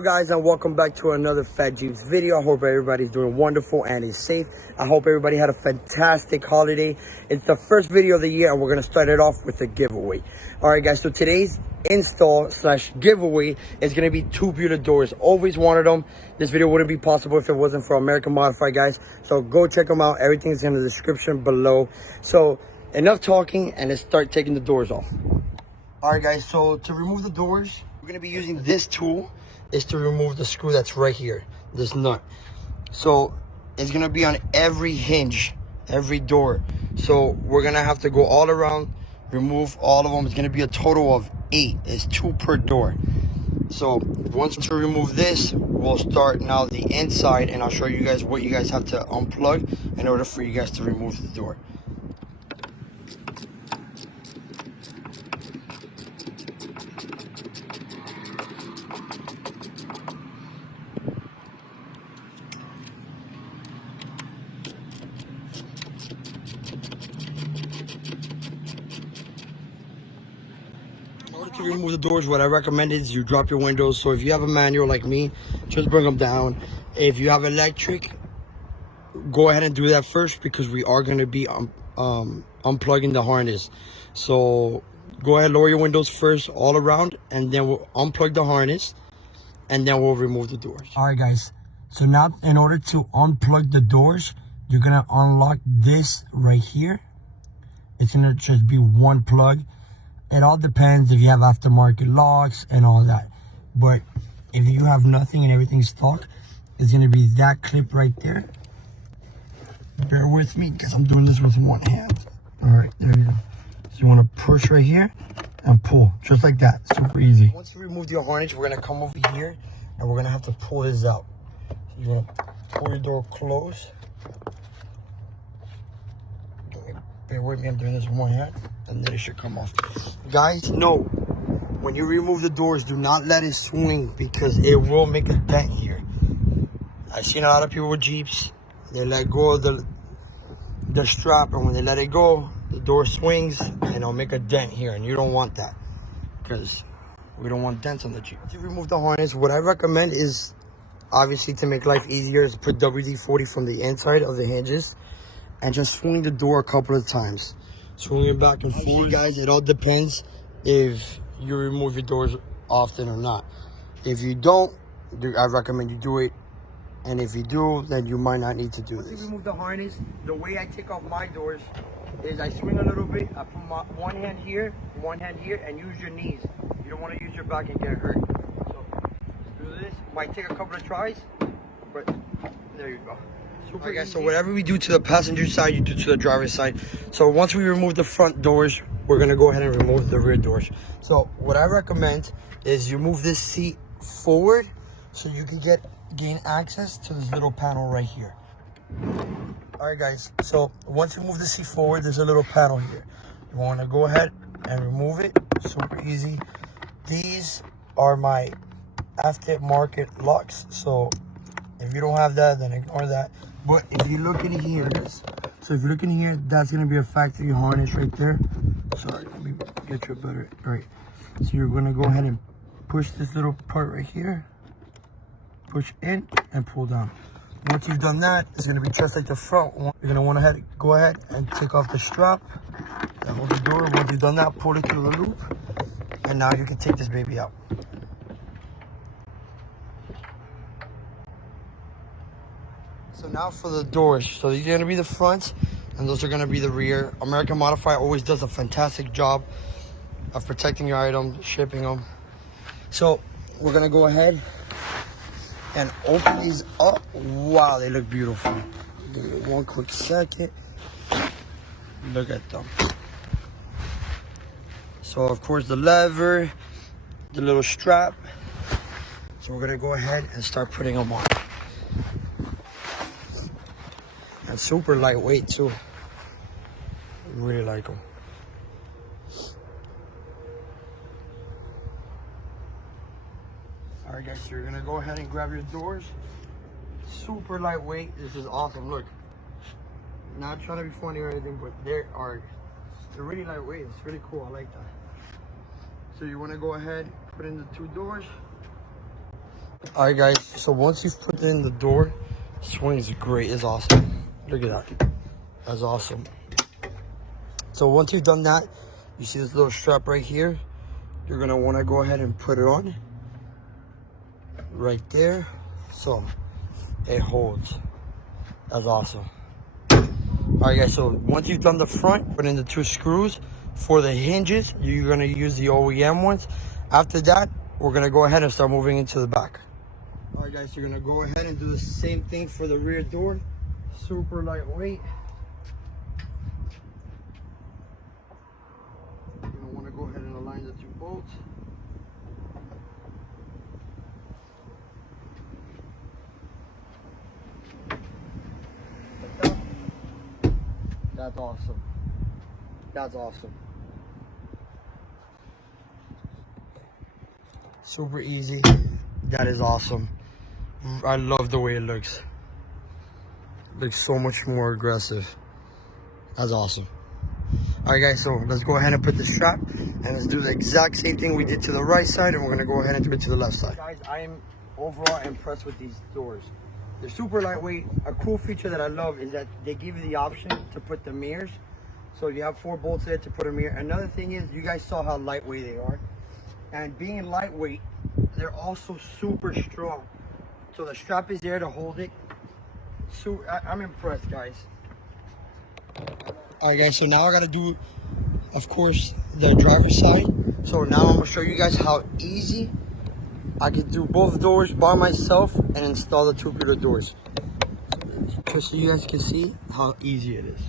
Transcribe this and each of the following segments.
Hello guys, and welcome back to another Fat Jeeps video. I hope everybody's doing wonderful and is safe. I hope everybody had a fantastic holiday. It's the first video of the year and we're going to start it off with a giveaway. Alright guys, so today's install slash giveaway is going to be tubular doors. Always wanted them. This video wouldn't be possible if it wasn't for American Modified, guys. So go check them out. Everything's in the description below. So enough talking and let's start taking the doors off. Alright guys, so to remove the doors, we're going to be using this tool. Is to remove the screw that's right here, this nut. So it's gonna be on every hinge, every door. So we're gonna have to go all around, remove all of them. It's gonna be a total of 8. It's 2 per door. So once we remove this, we'll start now the inside, and I'll show you guys what you guys have to unplug in order for you guys to remove the door. To remove the doors, what I recommend is you drop your windows. So if you have a manual like me, just bring them down. If you have electric, go ahead and do that first, because we are going to be unplugging the harness. So go ahead, lower your windows first all around, and then we'll unplug the harness, and then we'll remove the doors. All right guys, so now in order to unplug the doors, you're going to unlock this right here. It's going to just be one plug. It all depends if you have aftermarket locks and all that. But if you have nothing and everything's stock, it's going to be that clip right there. Bear with me because I'm doing this with one hand. All right, there you go. So you want to push right here and pull, just like that. Super easy. Once you remove your harness, we're going to come over here and we're going to have to pull this out. So you want to pull your door close. Bear with me, I'm doing this with one hand, and then it should come off. Guys, no, when you remove the doors, do not let it swing, because it will make a dent here. I've seen a lot of people with Jeeps, they let go of the strap, and when they let it go, the door swings and it'll make a dent here, and you don't want that, because we don't want dents on the Jeep. To remove the harness, what I recommend is, obviously to make life easier, is put WD-40 from the inside of the hinges and just swing the door a couple of times. Swing it back and forth. Guys, it all depends if you remove your doors often or not. If you don't, I recommend you do it. And if you do, then you might not need to do this. Once you remove the harness, the way I take off my doors is I swing a little bit. I put my one hand here, and use your knees. You don't want to use your back and get hurt. So do this. Might take a couple of tries, but there you go. Alright guys, so whatever we do to the passenger side, you do to the driver's side. So once we remove the front doors, we're going to go ahead and remove the rear doors. So what I recommend is you move this seat forward so you can gain access to this little panel right here. Alright guys, so once you move the seat forward, there's a little panel here. You want to go ahead and remove it. Super easy. These are my aftermarket locks, so if you don't have that, then ignore that. But if you look in here, guys, so if you look in here, that's going to be a factory harness right there. Sorry, let me get you a better. All right, so you're going to go ahead and push this little part right here, push in and pull down. Once you've done that, it's going to be just like the front one. You're going to want to go ahead and take off the strap that holds the door. Once you've done that, pull it through the loop, and now you can take this baby out. So now for the doors. So these are going to be the front, and those are going to be the rear. American Modified always does a fantastic job of protecting your items, shipping them. So we're going to go ahead and open these up. Wow, they look beautiful. Give me one quick second. Look at them. So of course the lever, the little strap. So we're going to go ahead and start putting them on. And super lightweight too. I really like them. Alright guys, so you're gonna go ahead and grab your doors. Super lightweight. This is awesome. Look. Not trying to be funny or anything, but they're really lightweight. It's really cool. I like that. So you want to go ahead, put in the 2 doors. All right, guys. So once you've put it in the door, swings great. It's awesome. Look at that. That's awesome. So once you've done that, you see this little strap right here. You're gonna want to go ahead and put it on right there, so it holds. That's awesome. All right, guys. So once you've done the front, put in the 2 screws. For the hinges, you're gonna use the OEM ones. After that, we're gonna go ahead and start moving into the back. All right, guys. You're gonna go ahead and do the same thing for the rear door. Super lightweight. You're gonna want to go ahead and align the 2 bolts. Like that. That's awesome. That's awesome. Super easy. That is awesome. I love the way it looks. It looks so much more aggressive. That's awesome. All right, guys, so let's go ahead and put the strap, and let's do the exact same thing we did to the right side, and we're gonna go ahead and do it to the left side. Guys, I am overall impressed with these doors. They're super lightweight. A cool feature that I love is that they give you the option to put the mirrors. So you have 4 bolts there to put a mirror. Another thing is, you guys saw how lightweight they are. And being lightweight, they're also super strong. So the strap is there to hold it. So I'm impressed, guys. All right, guys, so now I gotta do, of course, the driver's side. So now I'm gonna show you guys how easy I could do both doors by myself and install the tubular doors. Just so you guys can see how easy it is.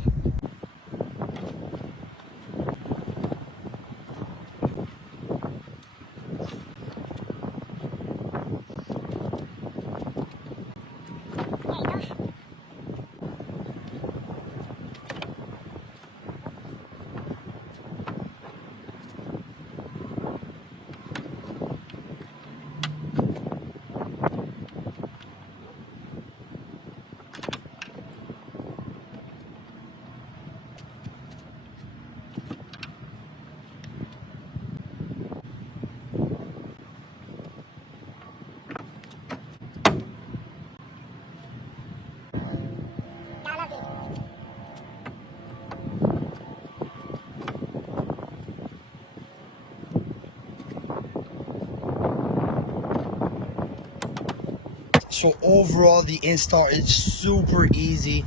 So overall, the install is super easy,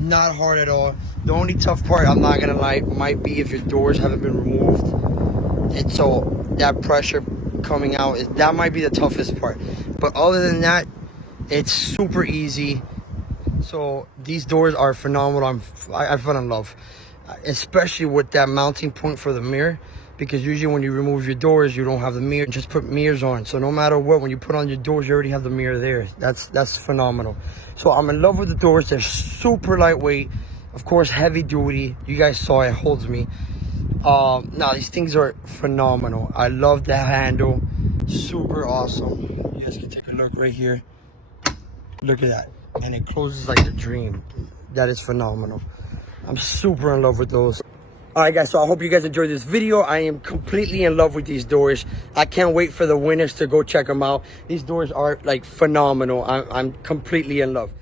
not hard at all. The only tough part, I'm not gonna lie, might be if your doors haven't been removed. And so that pressure coming out, that might be the toughest part. But other than that, it's super easy. So these doors are phenomenal. I fell in love, especially with that mounting point for the mirror. Because usually when you remove your doors, you don't have the mirror. Just put mirrors on. So no matter what, when you put on your doors, you already have the mirror there. That's phenomenal. So I'm in love with the doors. They're super lightweight. Of course, heavy duty. You guys saw it holds me. Now these things are phenomenal. I love the handle. Super awesome. You guys can take a look right here. Look at that. And it closes like a dream. That is phenomenal. I'm super in love with those. All right, guys, so I hope you guys enjoyed this video. I am completely in love with these doors. I can't wait for the winners to go check them out. These doors are like phenomenal. I'm completely in love.